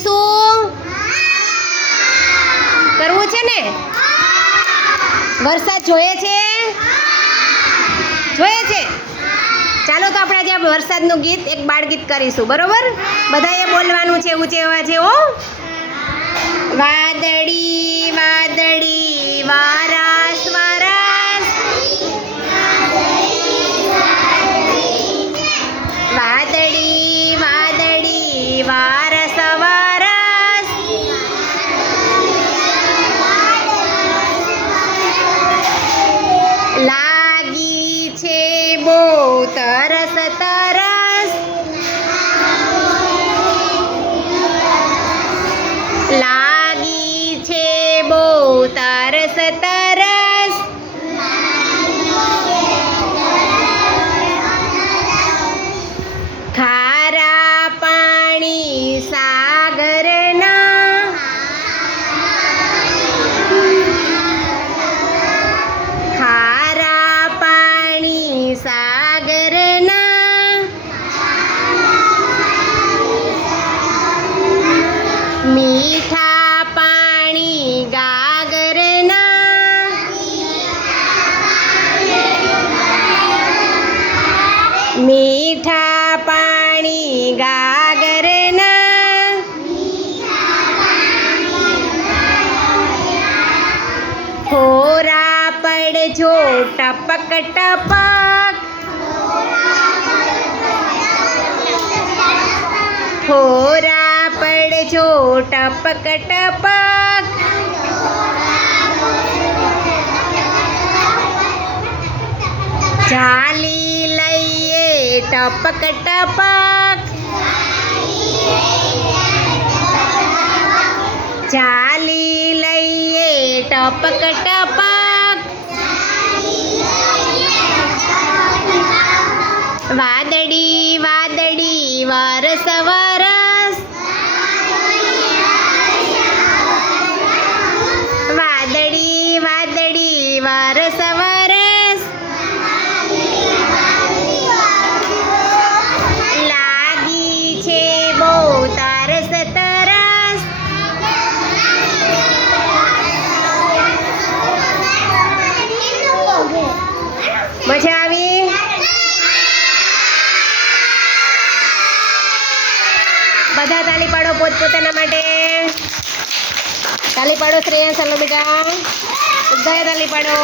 કરીશું? કરવું છે ને? વરસાદ જોઈએ છે? જોઈએ છે? ચાલો તો આપણે આજે વરસાદનું ગીત એક બાળ ગીત કરીશું, બરોબર? બધાએ બોલવાનું છે ઊંચે અવાજે, હો. વાદળી વાદળી વારસ વરસ, વાદળી વાદળી વારસ વરસ, લાગી છે બહુ તરસ તરસ, લાગી છે બહુ તરસ તરસ, ખારા પાણી સાગરના, ખારા પાણી સાગરના, મીઠા પાણી ગાગરના, મીઠા પાણી ગાગરના, ખોરા પડજો ટપક ટપક, ખોરા પડજો ટપક ટપક, ચાલી લઈએ ટપક ટપક, ચાલી લઈએ ટપક ટપક, વાદળી વાદળી વરસ વરસ, વાદળી વાદળી વરસ વરસ, લાગી છે બહુ તરસ તરસ, મજા આવી? બધા તાલી પાડો પોતપોતાના માટે. તાલી પાડો શ્રેયા, ચાલો બેટા, બધાએ તાલી પાડો.